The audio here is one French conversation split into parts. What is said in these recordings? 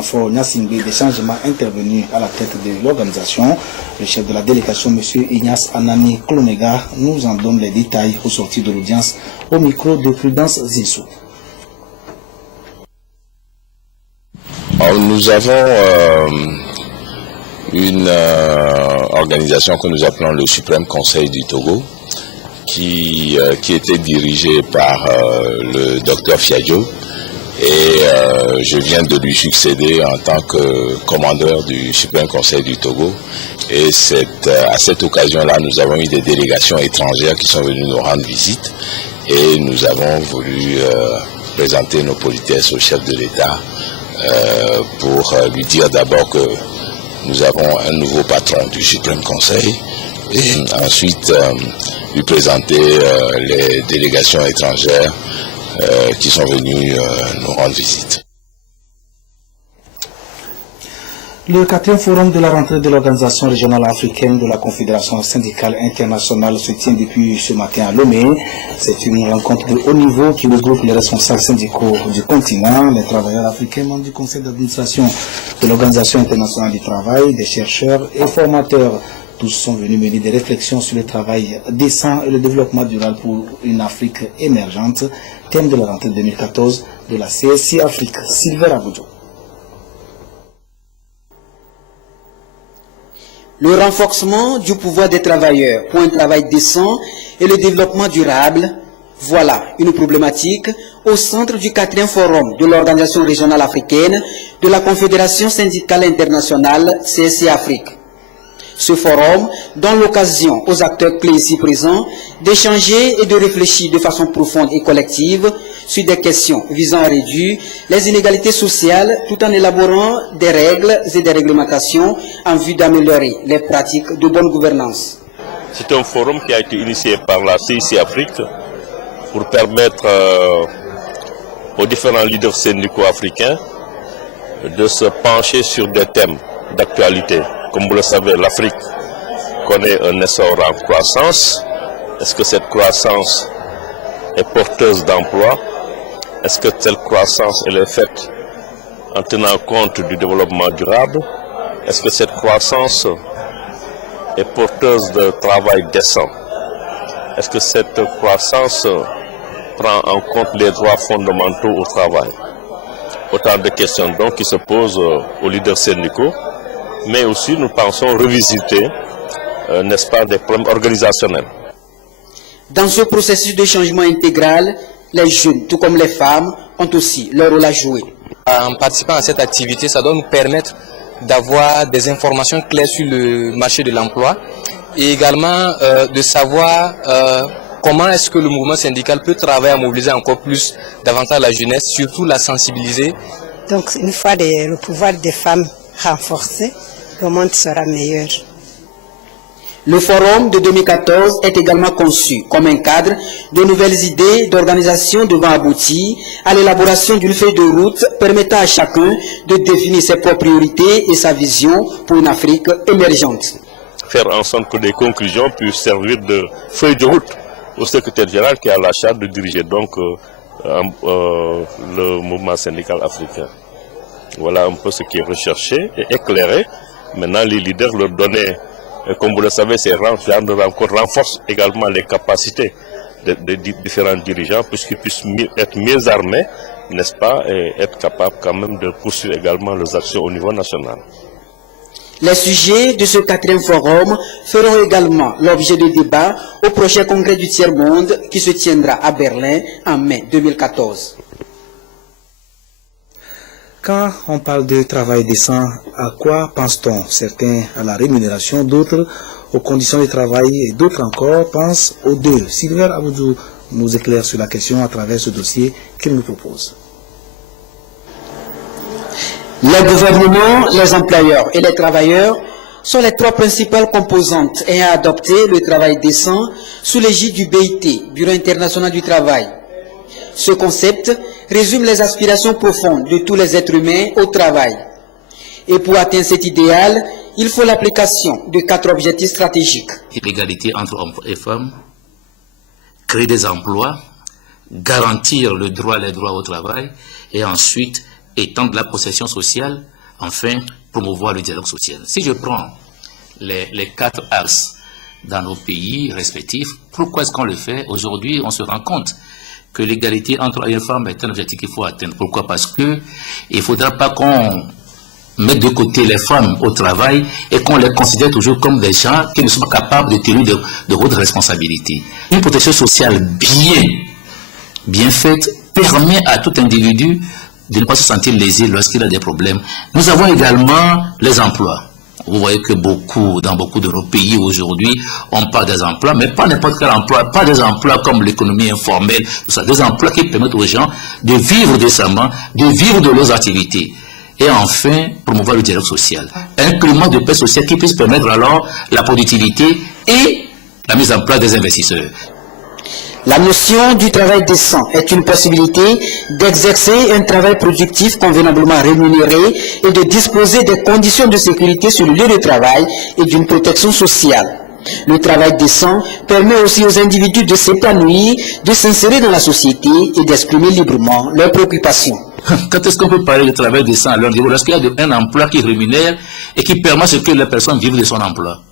renfort Niassingbe des changements intervenus à la tête de l'organisation. Le chef de la délégation, M. Ignace Anani Klonega, nous en donne les détails au sortir de l'audience au micro de Prudence Zinsou. Nous avons une organisation que nous appelons le Suprême Conseil du Togo, qui était dirigé par le docteur Fiadjo, et je viens de lui succéder en tant que commandeur du Suprême Conseil du Togo. Et à cette occasion-là, nous avons eu des délégations étrangères qui sont venues nous rendre visite, et nous avons voulu présenter nos politesses au chef de l'État pour lui dire d'abord que nous avons un nouveau patron du Suprême Conseil, et ensuite lui présenter les délégations étrangères qui sont venues nous rendre visite. Le 4e forum de la rentrée de l'Organisation régionale africaine de la Confédération syndicale internationale se tient depuis ce matin à Lomé. C'est une rencontre de haut niveau qui regroupe les responsables syndicaux du continent, les travailleurs africains, membres du conseil d'administration de l'Organisation internationale du travail, des chercheurs et formateurs. Tous sont venus mener des réflexions sur le travail décent et le développement durable pour une Afrique émergente, thème de la rentrée 2014 de la CSI Afrique. Sylvain Aboudjo. Le renforcement du pouvoir des travailleurs pour un travail décent et le développement durable, voilà une problématique au centre du 4e forum de l'Organisation régionale africaine de la Confédération syndicale internationale CSI Afrique. Ce forum donne l'occasion aux acteurs clés ici présents d'échanger et de réfléchir de façon profonde et collective sur des questions visant à réduire les inégalités sociales tout en élaborant des règles et des réglementations en vue d'améliorer les pratiques de bonne gouvernance. C'est un forum qui a été initié par la CIC Afrique pour permettre aux différents leaders syndicaux africains de se pencher sur des thèmes d'actualité. Comme vous le savez, l'Afrique connaît un essor en croissance. Est-ce que cette croissance est porteuse d'emplois? Est-ce que cette croissance elle est faite en tenant compte du développement durable? Est-ce que cette croissance est porteuse de travail décent? Est-ce que cette croissance prend en compte les droits fondamentaux au travail? Autant de questions donc qui se posent aux leaders syndicaux, mais aussi nous pensons revisiter, n'est-ce pas, des problèmes organisationnels. Dans ce processus de changement intégral, les jeunes, tout comme les femmes, ont aussi leur rôle à jouer. En participant à cette activité, ça doit nous permettre d'avoir des informations claires sur le marché de l'emploi et également de savoir comment est-ce que le mouvement syndical peut travailler à mobiliser encore plus davantage la jeunesse, surtout la sensibiliser. Donc une fois le pouvoir des femmes renforcé, le monde sera meilleur. Le forum de 2014 est également conçu comme un cadre de nouvelles idées d'organisation devant aboutir à l'élaboration d'une feuille de route permettant à chacun de définir ses propres priorités et sa vision pour une Afrique émergente. Faire en sorte que des conclusions puissent servir de feuille de route au secrétaire général qui a la charge de diriger donc le mouvement syndical africain. Voilà un peu ce qui est recherché et éclairé. Maintenant, les leaders leur donner, comme vous le savez, ces rencontres renforcent également les capacités des différents dirigeants puisqu'ils puissent être mieux armés, n'est-ce pas, et être capables quand même de poursuivre également leurs actions au niveau national. Les sujets de ce 4e forum feront également l'objet de débats au prochain congrès du Tiers-Monde qui se tiendra à Berlin en mai 2014. Quand on parle de travail décent, à quoi pense-t-on? Certains à la rémunération, d'autres aux conditions de travail et d'autres encore pensent aux deux. Sylvain Aboudou nous éclaire sur la question à travers ce dossier qu'il nous propose. Les gouvernements, les employeurs et les travailleurs sont les trois principales composantes ayant adopté le travail décent sous l'égide du BIT, Bureau international du travail. Ce concept résume les aspirations profondes de tous les êtres humains au travail. Et pour atteindre cet idéal, il faut l'application de 4 objectifs stratégiques. L'égalité entre hommes et femmes, créer des emplois, garantir les droits au travail et ensuite étendre la protection sociale, enfin promouvoir le dialogue social. Si je prends les 4 axes dans nos pays respectifs, pourquoi est-ce qu'on le fait? Aujourd'hui, on se rend compte que l'égalité entre hommes et femmes est un objectif qu'il faut atteindre. Pourquoi? Parce que il ne faudra pas qu'on mette de côté les femmes au travail et qu'on les considère toujours comme des gens qui ne sont pas capables de tenir de hautes responsabilités. Une protection sociale bien faite permet à tout individu de ne pas se sentir lésé lorsqu'il a des problèmes. Nous avons également les emplois. Vous voyez que dans beaucoup de nos pays aujourd'hui, on parle des emplois, mais pas n'importe quel emploi, pas des emplois comme l'économie informelle, tout ça, des emplois qui permettent aux gens de vivre décemment, de vivre de leurs activités. Et enfin, promouvoir le dialogue social. Un climat de paix sociale qui puisse permettre alors la productivité et la mise en place des investisseurs. La notion du travail décent est une possibilité d'exercer un travail productif convenablement rémunéré et de disposer des conditions de sécurité sur le lieu de travail et d'une protection sociale. Le travail décent permet aussi aux individus de s'épanouir, de s'insérer dans la société et d'exprimer librement leurs préoccupations. Quand est-ce qu'on peut parler de travail décent à leur niveau? Lorsqu'il y a un emploi qui rémunère et qui permet ce que la personne vive de son emploi.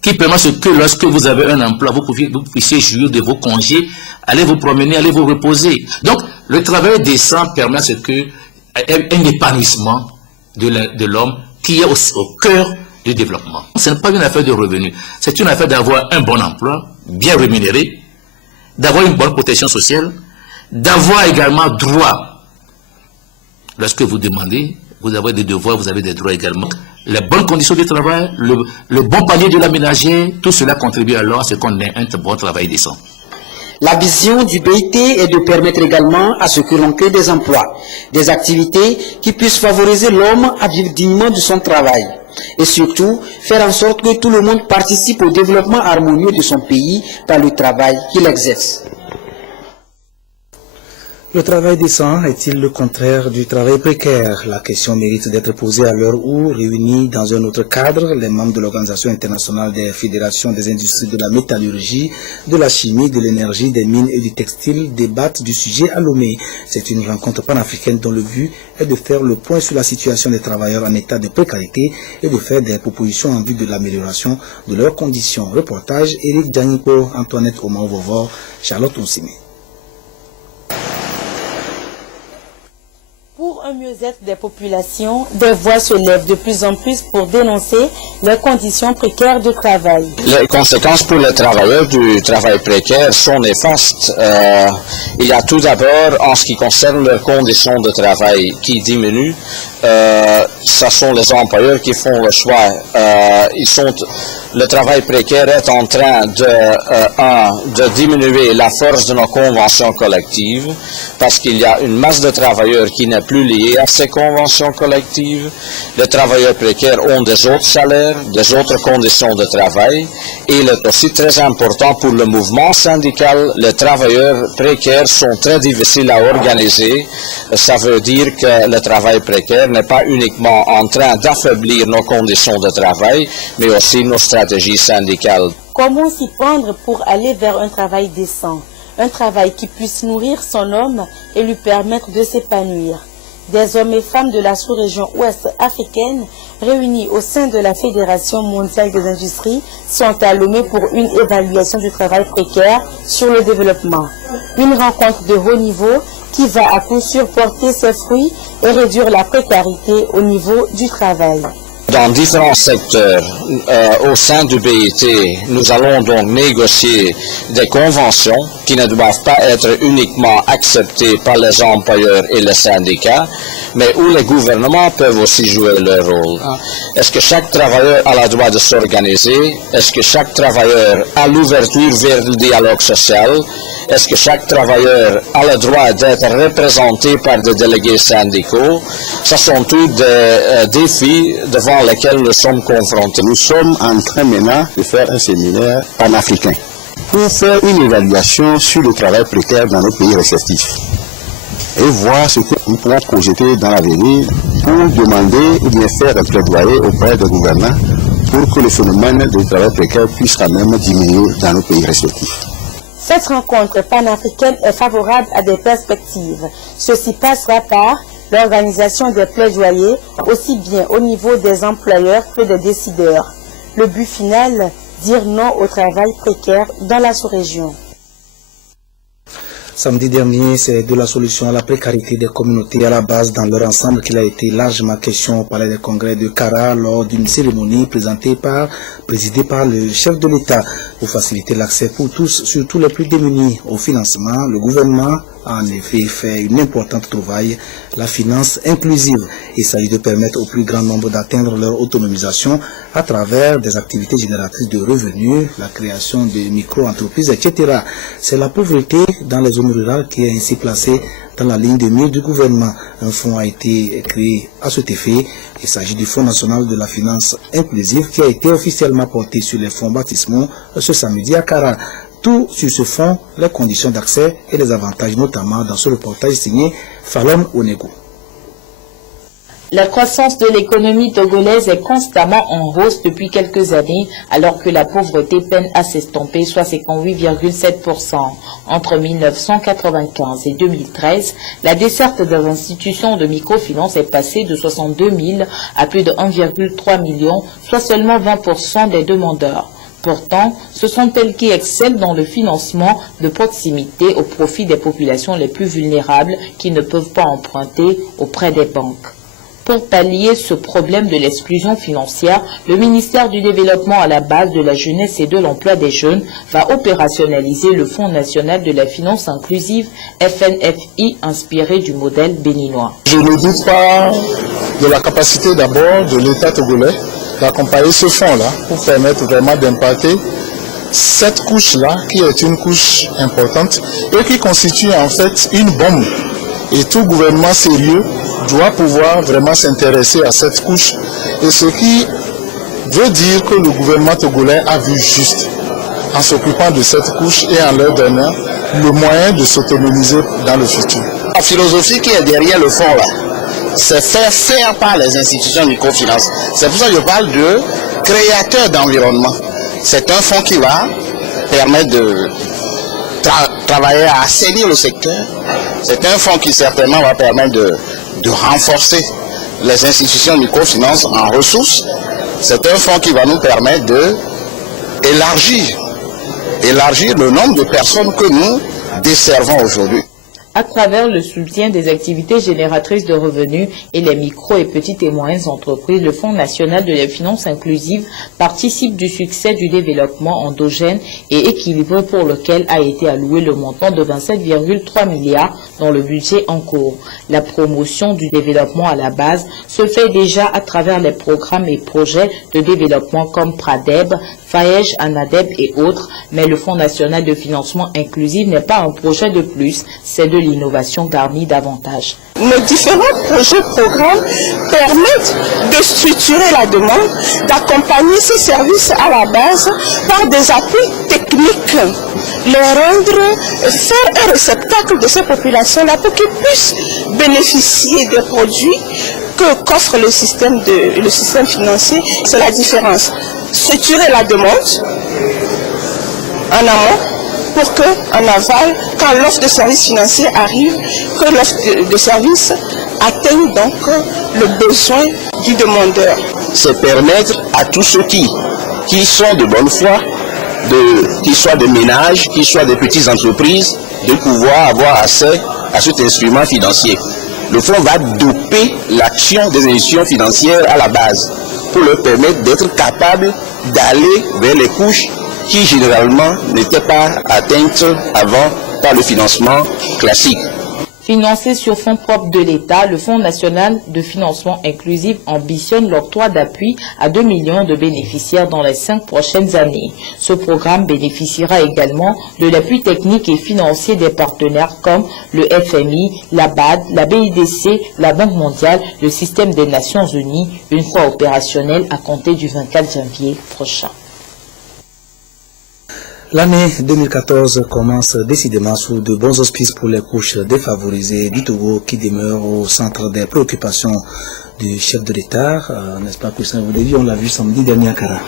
Qui permet ce que lorsque vous avez un emploi, vous puissiez jouir de vos congés, aller vous promener, aller vous reposer. Donc, le travail décent permet ce que un épanouissement de l'homme qui est au cœur du développement. Ce n'est pas une affaire de revenus, c'est une affaire d'avoir un bon emploi, bien rémunéré, d'avoir une bonne protection sociale, d'avoir également droit. Lorsque vous demandez, vous avez des devoirs, vous avez des droits également. Les bonnes conditions de travail, le bon panier de la ménagère, tout cela contribue alors à ce qu'on ait un bon travail décent. La vision du BIT est de permettre également à ce que l'on crée des emplois, des activités qui puissent favoriser l'homme à vivre dignement de son travail. Et surtout, faire en sorte que tout le monde participe au développement harmonieux de son pays par le travail qu'il exerce. Le travail décent est-il le contraire du travail précaire? La question mérite d'être posée à l'heure où, réunis dans un autre cadre, les membres de l'Organisation internationale des fédérations des industries de la métallurgie, de la chimie, de l'énergie, des mines et du textile débattent du sujet à Lomé. C'est une rencontre panafricaine dont le but est de faire le point sur la situation des travailleurs en état de précarité et de faire des propositions en vue de l'amélioration de leurs conditions. Reportage Éric Djanipo, Antoinette Omar-Vovor, Charlotte Onsime. Pour un mieux-être des populations, des voix se lèvent de plus en plus pour dénoncer les conditions précaires de travail. Les conséquences pour les travailleurs du travail précaire sont néfastes. Il y a tout d'abord, en ce qui concerne leurs conditions de travail qui diminuent, ce sont les employeurs qui font le choix. Le travail précaire est en train de diminuer la force de nos conventions collectives parce qu'il y a une masse de travailleurs qui n'est plus liée à ces conventions collectives. Les travailleurs précaires ont des autres salaires, des autres conditions de travail et il est aussi très important pour le mouvement syndical. Les travailleurs précaires sont très difficiles à organiser. Ça veut dire que le travail précaire n'est pas uniquement en train d'affaiblir nos conditions de travail, mais aussi nos stratégies syndicales. Comment s'y prendre pour aller vers un travail décent, un travail qui puisse nourrir son homme et lui permettre de s'épanouir? Des hommes et femmes de la sous-région ouest africaine réunis au sein de la Fédération mondiale des industries sont à Lomé pour une évaluation du travail précaire sur le développement. Une rencontre de haut niveau qui va à coup sûr porter ses fruits et réduire la précarité au niveau du travail. Dans différents secteurs au sein du BIT, nous allons donc négocier des conventions qui ne doivent pas être uniquement acceptées par les employeurs et les syndicats, mais où les gouvernements peuvent aussi jouer leur rôle. Est-ce que chaque travailleur a le droit de s'organiser? Est-ce que chaque travailleur a l'ouverture vers le dialogue social? Est-ce que chaque travailleur a le droit d'être représenté par des délégués syndicaux? Ce sont tous des défis devant lesquels nous sommes confrontés. Nous sommes en train maintenant de faire un séminaire panafricain pour faire une évaluation sur le travail précaire dans nos pays respectifs et voir ce que nous pouvons projeter dans l'avenir pour demander ou bien faire un plaidoyer auprès des gouvernants pour que le phénomène du travail précaire puisse quand même diminuer dans nos pays respectifs. Cette rencontre panafricaine est favorable à des perspectives. Ceci passera par l'organisation des plaidoyers, aussi bien au niveau des employeurs que des décideurs. Le but final, dire non au travail précaire dans la sous-région. Samedi dernier, c'est de la solution à la précarité des communautés à la base dans leur ensemble qu'il a été largement question au palais des congrès de Kara lors d'une cérémonie présidée par le chef de l'État. Pour faciliter l'accès pour tous, surtout les plus démunis au financement, le gouvernement a en effet fait une importante trouvaille, la finance inclusive. Il s'agit de permettre au plus grand nombre d'atteindre leur autonomisation à travers des activités génératrices de revenus, la création de micro-entreprises, etc. C'est la pauvreté dans les zones rurales qui est ainsi placée dans la ligne de mire du gouvernement. Un fonds a été créé à cet effet. Il s'agit du Fonds national de la finance inclusive qui a été officiellement porté sur les fonds baptismaux ce samedi à Kara. Tout sur ce fonds, les conditions d'accès et les avantages, notamment dans ce reportage signé Fallon Onego. La croissance de l'économie togolaise est constamment en hausse depuis quelques années, alors que la pauvreté peine à s'estomper, soit 58,7%. Entre 1995 et 2013, la desserte des institutions de microfinance est passée de 62 000 à plus de 1,3 million, soit seulement 20% des demandeurs. Pourtant, ce sont elles qui excellent dans le financement de proximité au profit des populations les plus vulnérables qui ne peuvent pas emprunter auprès des banques. Pour pallier ce problème de l'exclusion financière, le ministère du Développement à la base de la jeunesse et de l'emploi des jeunes va opérationnaliser le Fonds national de la finance inclusive, FNFI, inspiré du modèle béninois. Je ne doute pas de la capacité d'abord de l'État togolais d'accompagner ce fonds-là pour permettre vraiment d'impacter cette couche-là qui est une couche importante et qui constitue en fait une bombe. Et tout gouvernement sérieux doit pouvoir vraiment s'intéresser à cette couche. Et ce qui veut dire que le gouvernement togolais a vu juste en s'occupant de cette couche et en leur donnant le moyen de s'autonomiser dans le futur. La philosophie qui est derrière le fonds là, c'est faire par les institutions de microfinance. C'est pour ça que je parle de créateur d'environnement. C'est un fonds qui va permettre de travailler à assainir le secteur. C'est un fonds qui certainement va permettre de renforcer les institutions de microfinance en ressources. C'est un fonds qui va nous permettre d'élargir le nombre de personnes que nous desservons aujourd'hui. À travers le soutien des activités génératrices de revenus et les micro et petites et moyennes entreprises, le Fonds national de la finance inclusive participe du succès du développement endogène et équilibré pour lequel a été alloué le montant de 27,3 milliards dans le budget en cours. La promotion du développement à la base se fait déjà à travers les programmes et projets de développement comme Pradeb, FAEJ, Anadeb et autres, mais le Fonds national de financement inclusif n'est pas un projet de plus, c'est de l'innovation garnie davantage. Nos différents projets, programmes permettent de structurer la demande, d'accompagner ces services à la base par des appuis techniques, faire un réceptacle de ces populations-là pour qu'ils puissent bénéficier des produits qu'offre le système financier. C'est la différence. Structurer la demande en amont pour qu'en aval, quand l'offre de services financiers arrive, que l'offre de services atteigne donc le besoin du demandeur. C'est permettre à tous ceux qui sont de bonne foi, qu'ils soient des ménages, qu'ils soient des petites entreprises, de pouvoir avoir accès à cet instrument financier. Le fonds va doper l'action des institutions financières à la base pour leur permettre d'être capables d'aller vers les couches qui généralement n'étaient pas atteintes avant par le financement classique. Financé sur fonds propres de l'État, le Fonds national de financement inclusif ambitionne l'octroi d'appui à 2 millions de bénéficiaires dans les 5 prochaines années. Ce programme bénéficiera également de l'appui technique et financier des partenaires comme le FMI, la BAD, la BIDC, la Banque mondiale, le système des Nations Unies, une fois opérationnel à compter du 24 janvier prochain. L'année 2014 commence décidément sous de bons auspices pour les couches défavorisées du Togo qui demeurent au centre des préoccupations du chef de l'État, n'est-ce pas, Christian Voudévi, on l'a vu samedi dernier à Kara.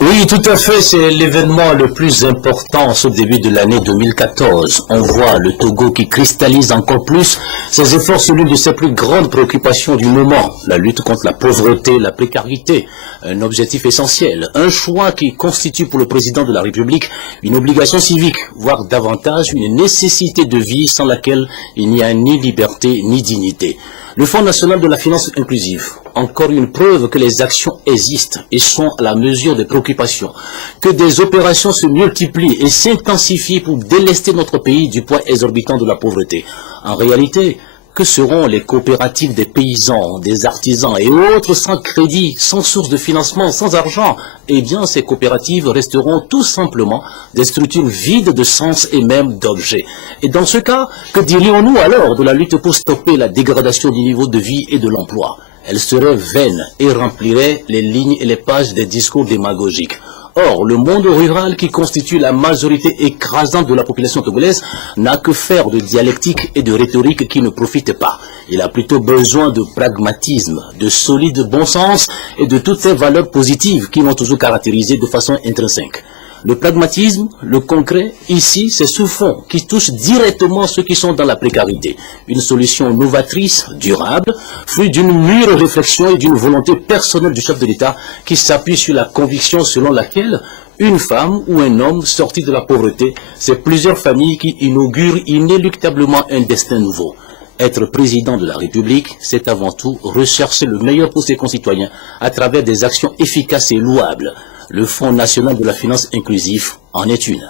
Oui, Oui, tout à fait, c'est l'événement le plus important ce début de l'année 2014. On voit le Togo qui cristallise encore plus ses efforts sur l'une de ses plus grandes préoccupations du moment, la lutte contre la pauvreté, la précarité, un objectif essentiel, un choix qui constitue pour le président de la République une obligation civique, voire davantage une nécessité de vie sans laquelle il n'y a ni liberté ni dignité. Le Fonds national de la finance inclusive, encore une preuve que les actions existent et sont à la mesure des préoccupations, que des opérations se multiplient et s'intensifient pour délester notre pays du poids exorbitant de la pauvreté. En réalité, que seront les coopératives des paysans, des artisans et autres sans crédit, sans source de financement, sans argent? Eh bien, ces coopératives resteront tout simplement des structures vides de sens et même d'objets. Et dans ce cas, que dirions-nous alors de la lutte pour stopper la dégradation du niveau de vie et de l'emploi? Elle serait vaine et remplirait les lignes et les pages des discours démagogiques. Or, le monde rural qui constitue la majorité écrasante de la population togolaise n'a que faire de dialectique et de rhétorique qui ne profitent pas. Il a plutôt besoin de pragmatisme, de solide bon sens et de toutes ces valeurs positives qui l'ont toujours caractérisé de façon intrinsèque. Le pragmatisme, le concret, ici, c'est ce fond qui touche directement ceux qui sont dans la précarité. Une solution novatrice, durable, fruit d'une mûre réflexion et d'une volonté personnelle du chef de l'État qui s'appuie sur la conviction selon laquelle une femme ou un homme sorti de la pauvreté, c'est plusieurs familles qui inaugurent inéluctablement un destin nouveau. Être président de la République, c'est avant tout rechercher le meilleur pour ses concitoyens à travers des actions efficaces et louables. Le Fonds national de la finance inclusive en est une.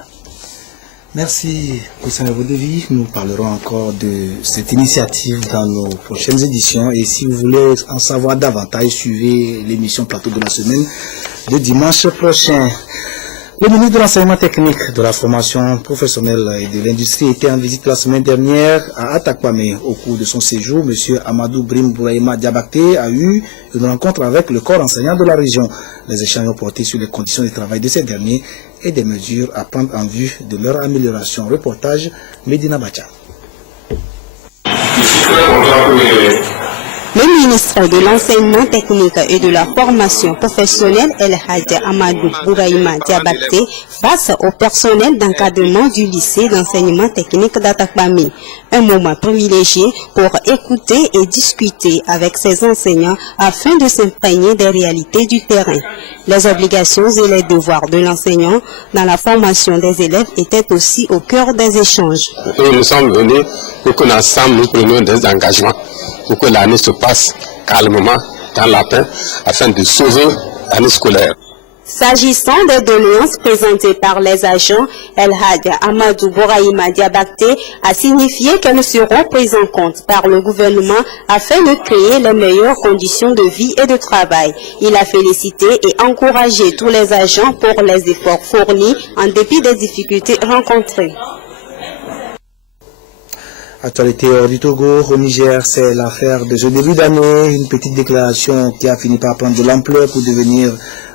Merci, Koussana Boudevi. Nous parlerons encore de cette initiative dans nos prochaines éditions. Et si vous voulez en savoir davantage, suivez l'émission Plateau de la semaine de dimanche prochain. Le ministre de l'enseignement technique, de la formation professionnelle et de l'industrie était en visite la semaine dernière à Atakwame. Au cours de son séjour, M. Amadou Brim Bouraïma Diabakté a eu une rencontre avec le corps enseignant de la région. Les échanges ont porté sur les conditions de travail de ces derniers et des mesures à prendre en vue de leur amélioration. Reportage Medina Bacha. Le ministre de l'enseignement technique et de la formation professionnelle El Hadj Amadou Bouraïma Diabakté face au personnel d'encadrement du lycée d'enseignement technique d'Atakwame. Un moment privilégié pour écouter et discuter avec ses enseignants afin de s'imprégner des réalités du terrain. Les obligations et les devoirs de l'enseignant dans la formation des élèves étaient aussi au cœur des échanges. Et nous sommes venus pour que l'ensemble nous prenions des engagements, pour que l'année se passe calmement dans la paix afin de sauver l'année scolaire. S'agissant des doléances présentées par les agents, El Hadj Amadou Bouraïma Diabakté a signifié qu'elles seront prises en compte par le gouvernement afin de créer les meilleures conditions de vie et de travail. Il a félicité et encouragé tous les agents pour les efforts fournis en dépit des difficultés rencontrées. Actualité hors du Togo, au Niger, c'est l'affaire de ce début d'année, une petite déclaration qui a fini par prendre de l'ampleur pour devenir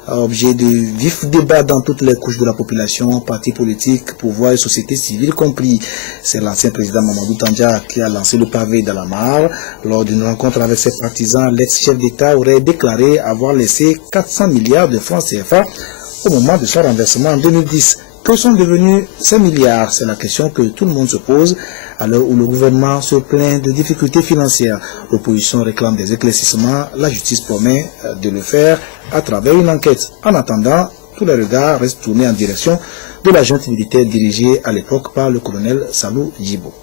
objet de vif débat dans toutes les couches de la population, partis politiques, pouvoir et société civile compris. C'est l'ancien président Mamadou Tandja qui a lancé le pavé dans la mare. Lors d'une rencontre avec ses partisans, l'ex-chef d'État aurait déclaré avoir laissé 400 milliards de francs CFA au moment de son renversement en 2010. Que sont devenus ces milliards? C'est la question que tout le monde se pose à l'heure où le gouvernement se plaint de difficultés financières. L'opposition réclame des éclaircissements. La justice promet de le faire à travers une enquête. En attendant, tous les regards restent tournés en direction de la junte militaire dirigée à l'époque par le colonel Salou Djibo.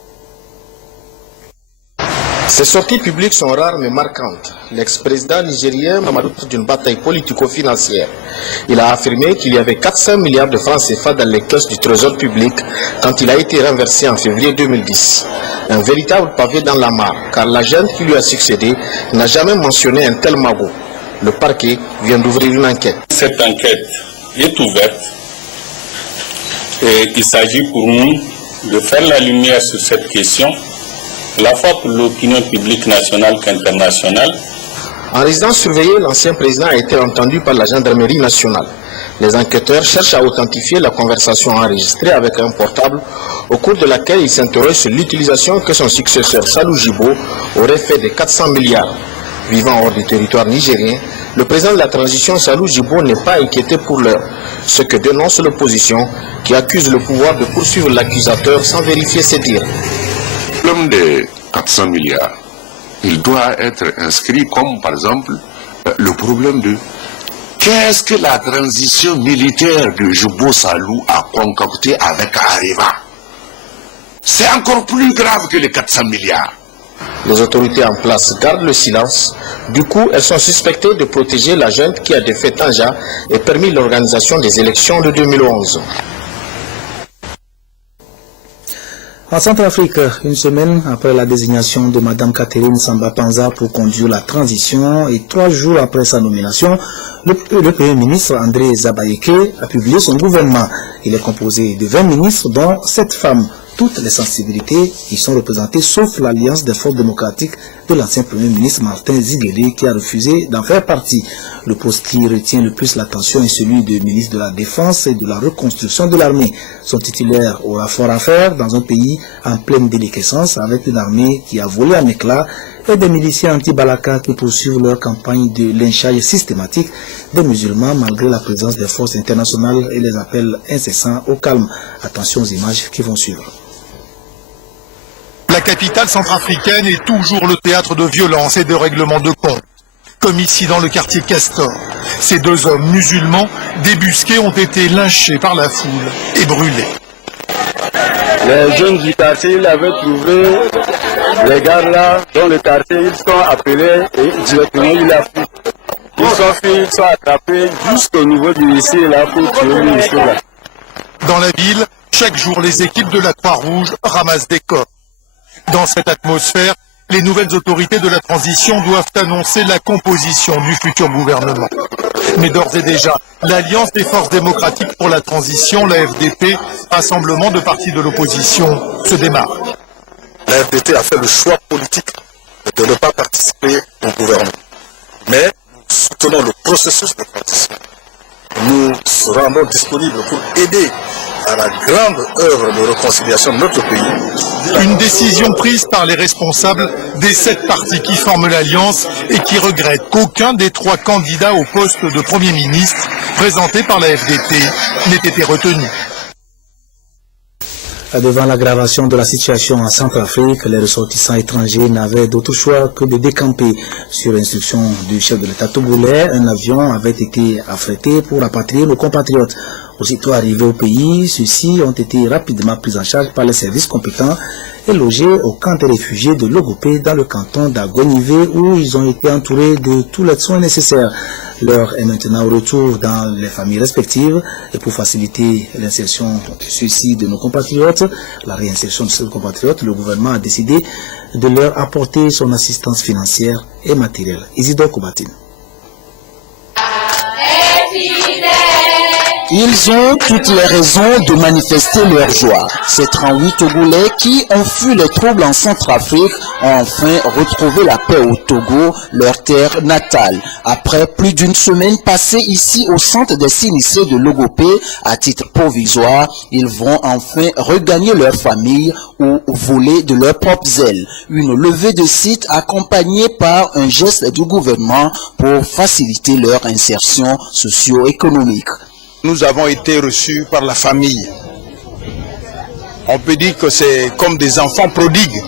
Ces sorties publiques sont rares mais marquantes. L'ex-président nigérien Mamadou d'une bataille politico-financière. Il a affirmé qu'il y avait 400 milliards de francs CFA dans les caisses du trésor public quand il a été renversé en février 2010. Un véritable pavé dans la mare, car l'agent qui lui a succédé n'a jamais mentionné un tel magot. Le parquet vient d'ouvrir une enquête. Cette enquête est ouverte et il s'agit pour nous de faire la lumière sur cette question, à la fois pour l'opinion publique nationale qu'internationale. En résidence surveillée, l'ancien président a été entendu par la gendarmerie nationale. Les enquêteurs cherchent à authentifier la conversation enregistrée avec un portable au cours de laquelle ils s'interrogent sur l'utilisation que son successeur Salou Djibo aurait fait des 400 milliards. Vivant hors du territoire nigérien, Le président de la transition, Salou Djibo, n'est pas inquiété pour l'heure, ce que dénonce l'opposition qui accuse le pouvoir de poursuivre l'accusateur sans vérifier ses dires. Le problème des 400 milliards, il doit être inscrit comme par exemple le problème de qu'est-ce que la transition militaire de Djibo Salou a concocté avec Areva. C'est encore plus grave que les 400 milliards. Les autorités en place gardent le silence. Du coup, elles sont suspectées de protéger la junte qui a défait Tanja et permis l'organisation des élections de 2011. En Centrafrique, une semaine après la désignation de Mme Catherine Samba Panza pour conduire la transition et 3 jours après sa nomination, le Premier ministre André Zabayeke a publié son gouvernement. Il est composé de 20 ministres, dont 7 femmes. Toutes les sensibilités y sont représentées, sauf l'Alliance des forces démocratiques de l'ancien Premier ministre Martin Ziguélé qui a refusé d'en faire partie. Le poste qui retient le plus l'attention est celui de ministre de la Défense et de la reconstruction de l'armée. Son titulaire aura fort à faire dans un pays en pleine déliquescence avec une armée qui a volé en éclats et des miliciens anti-Balaka qui poursuivent leur campagne de lynchage systématique des musulmans malgré la présence des forces internationales et les appels incessants au calme. Attention aux images qui vont suivre. La capitale centrafricaine est toujours le théâtre de violences et de règlements de comptes, comme ici dans le quartier Castor. Ces 2 hommes musulmans débusqués ont été lynchés par la foule et brûlés. Les jeunes du quartier, ils avaient trouvé les gars là dans le quartier, ils sont appelés et directement ils la foutent. Ils sont attrapés jusqu'au niveau du lycée là pour tuer le lycée là. Dans la ville, chaque jour les équipes de la Croix-Rouge ramassent des corps. Dans cette atmosphère, les nouvelles autorités de la transition doivent annoncer la composition du futur gouvernement. Mais d'ores et déjà, l'Alliance des forces démocratiques pour la transition, la FDT, rassemblement de partis de l'opposition, se démarque. La FDT a fait le choix politique de ne pas participer au gouvernement. Mais nous soutenons le processus de transition. Nous nous rendons disponibles pour aider à la grande œuvre de réconciliation de notre pays. Une décision prise par les responsables des 7 partis qui forment l'Alliance et qui regrettent qu'aucun des 3 candidats au poste de Premier ministre présentés par la FDT n'ait été retenu. Devant l'aggravation de la situation en Centrafrique, les ressortissants étrangers n'avaient d'autre choix que de décamper. Sur instruction du chef de l'État togolais, un avion avait été affrété pour rapatrier nos compatriotes. Aussitôt arrivés au pays, ceux-ci ont été rapidement pris en charge par les services compétents et logés au camp des réfugiés de Logopé dans le canton d'Agonivé où ils ont été entourés de tous les soins nécessaires. L'heure est maintenant au retour dans les familles respectives et pour faciliter l'insertion de ceux-ci de nos compatriotes, la réinsertion de ces compatriotes, le gouvernement a décidé de leur apporter son assistance financière et matérielle. Isidore Koubatine. Ils ont toutes les raisons de manifester leur joie. Ces 38 Togolais qui ont fui les troubles en Centrafrique ont enfin retrouvé la paix au Togo, leur terre natale. Après plus d'une semaine passée ici au centre des sinistrés de Logopé, à titre provisoire, ils vont enfin regagner leur famille ou voler de leurs propres ailes. Une levée de site accompagnée par un geste du gouvernement pour faciliter leur insertion socio-économique. Nous avons été reçus par la famille. On peut dire que c'est comme des enfants prodigues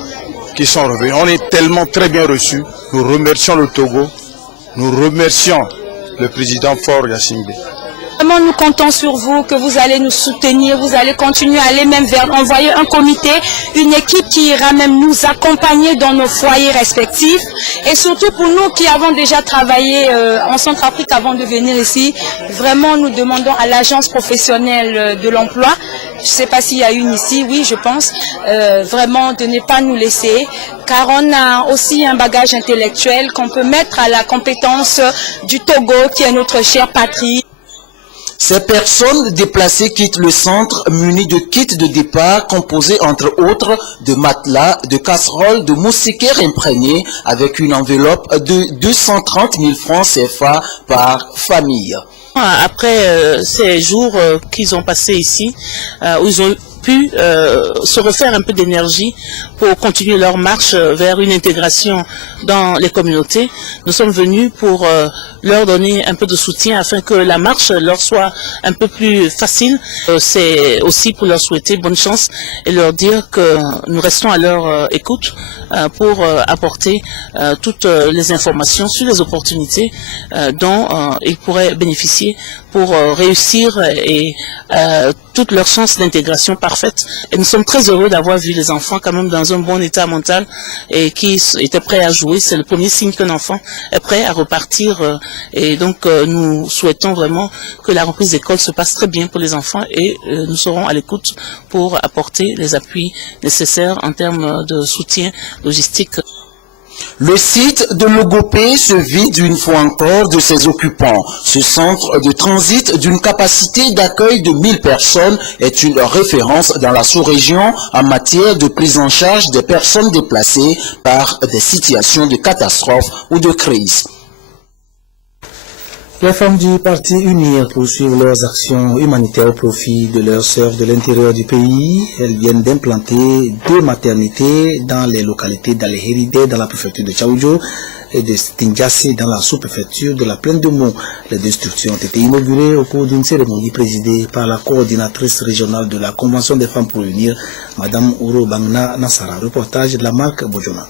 qui sont revenus. On est tellement très bien reçus. Nous remercions le Togo. Nous remercions le président Faure Gnassingbé. Vraiment, nous comptons sur vous, que vous allez nous soutenir, vous allez continuer à aller même vers envoyer un comité, une équipe qui ira même nous accompagner dans nos foyers respectifs. Et surtout pour nous qui avons déjà travaillé en Centrafrique avant de venir ici, vraiment nous demandons à l'agence professionnelle de l'emploi, je ne sais pas s'il y a une ici, oui je pense, vraiment de ne pas nous laisser, car on a aussi un bagage intellectuel qu'on peut mettre à la compétence du Togo qui est notre chère patrie. Ces personnes déplacées quittent le centre munis de kits de départ composés entre autres de matelas, de casseroles, de moustiquaires imprégnés avec une enveloppe de 230 000 francs CFA par famille. Après ces jours qu'ils ont passés ici, où ils ont pu se refaire un peu d'énergie pour continuer leur marche vers une intégration dans les communautés. Nous sommes venus pour leur donner un peu de soutien afin que la marche leur soit un peu plus facile. C'est aussi pour leur souhaiter bonne chance et leur dire que nous restons à leur écoute pour apporter toutes les informations sur les opportunités dont ils pourraient bénéficier pour réussir et toutes leurs chances d'intégration parfaite. Et nous sommes très heureux d'avoir vu les enfants quand même dans un bon état mental et qui étaient prêts à jouer. C'est le premier signe qu'un enfant est prêt à repartir. Et donc nous souhaitons vraiment que la reprise d'école se passe très bien pour les enfants et nous serons à l'écoute pour apporter les appuis nécessaires en termes de soutien logistique. Le site de Logopé se vide une fois encore de ses occupants. Ce centre de transit d'une capacité d'accueil de 1000 personnes est une référence dans la sous-région en matière de prise en charge des personnes déplacées par des situations de catastrophe ou de crise. Les femmes du parti UNIR poursuivent leurs actions humanitaires au profit de leurs sœurs de l'intérieur du pays. Elles viennent d'implanter 2 maternités dans les localités d'Alehiride dans la préfecture de Tchaoudjo et de Tindiassi dans la sous-préfecture de la Plaine de Mont. Les 2 structures ont été inaugurées au cours d'une cérémonie présidée par la coordinatrice régionale de la Convention des femmes pour l'UNIR, Madame Ouro Bangna Nassara. Reportage de la marque Bojona.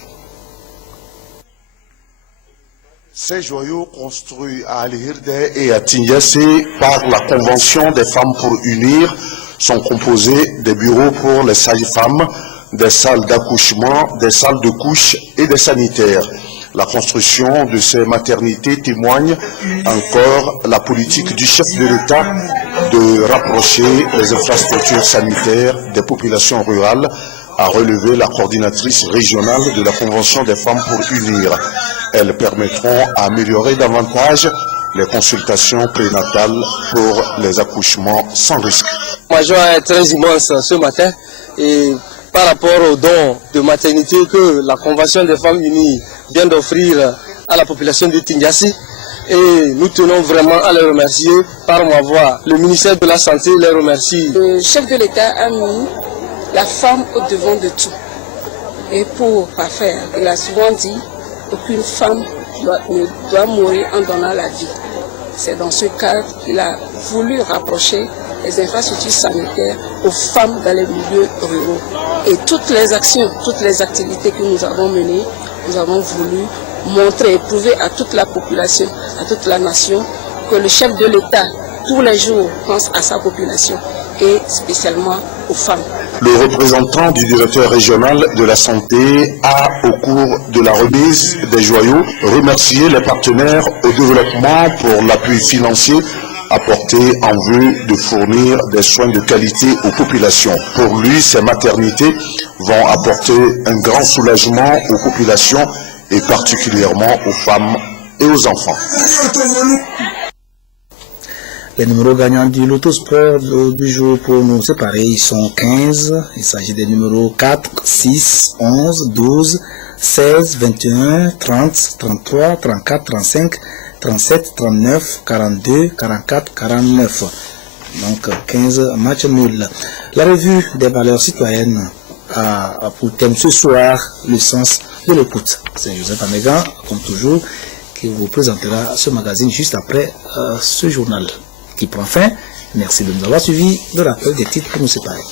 Ces joyaux construits à Alihirde et à Tindiassi par la Convention des femmes pour unir sont composés des bureaux pour les sages-femmes, des salles d'accouchement, des salles de couche et des sanitaires. La construction de ces maternités témoigne encore la politique du chef de l'État de rapprocher les infrastructures sanitaires des populations rurales, a relevé la coordinatrice régionale de la Convention des femmes pour unir. Elles permettront d'améliorer davantage les consultations prénatales pour les accouchements sans risque. Ma joie est très immense ce matin et par rapport aux dons de maternité que la Convention des femmes unies vient d'offrir à la population de Tindiassi. Et nous tenons vraiment à les remercier par ma voix. Le ministère de la Santé les remercie. Le chef de l'État a mis la femme au devant de tout. Et pour parfaire, il a souvent dit qu'aucune femme ne doit mourir en donnant la vie. C'est dans ce cadre qu'il a voulu rapprocher les infrastructures sanitaires aux femmes dans les milieux ruraux. Et toutes les actions, toutes les activités que nous avons menées, nous avons voulu montrer et prouver à toute la population, à toute la nation, que le chef de l'État, tous les jours, pense à sa population et spécialement aux femmes. Le représentant du directeur régional de la santé a, au cours de la remise des joyaux, remercié les partenaires au développement pour l'appui financier apporté en vue de fournir des soins de qualité aux populations. Pour lui, ces maternités vont apporter un grand soulagement aux populations et particulièrement aux femmes et aux enfants. Les numéros gagnants du Loto Sport du jour pour nous séparer, ils sont 15. Il s'agit des numéros 4, 6, 11, 12, 16, 21, 30, 33, 34, 35, 37, 39, 42, 44, 49. Donc 15 matchs nuls. La revue des valeurs citoyennes a pour thème ce soir le sens de l'écoute. C'est Joseph Amégan, comme toujours, qui vous présentera ce magazine juste après ce journal qui prend fin. Merci de nous avoir suivis. Le rappel des titres pour nous séparer.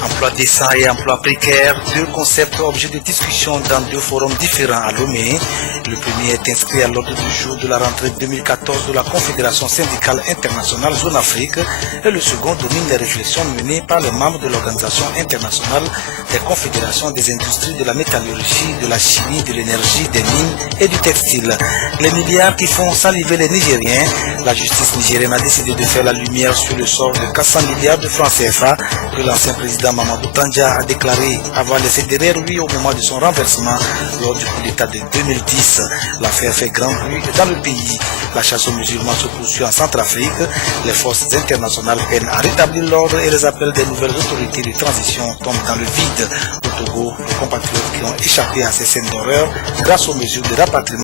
Emploi décent et emploi précaire, 2 concepts objets de discussion dans 2 forums différents à Lomé. Le premier est inscrit à l'ordre du jour de la rentrée 2014 de la Confédération syndicale internationale Zone Afrique et le second domine les réflexions menées par les membres de l'Organisation internationale des confédérations des industries de la métallurgie, de la chimie, de l'énergie, des mines et du textile. Les milliards qui font saliver les Nigériens, la justice nigérienne a décidé de faire la lumière sur le sort de 400 milliards de francs CFA que l'ancien président Mamadou Tandja a déclaré avoir laissé derrière lui au moment de son renversement lors du coup d'État de 2010. L'affaire fait grand bruit dans le pays. La chasse aux musulmans se poursuit en Centrafrique. Les forces internationales peinent à rétablir l'ordre et les appels des nouvelles autorités de transition tombent dans le vide. Au Togo, les compatriotes qui ont échappé à ces scènes d'horreur grâce aux mesures de rapatriement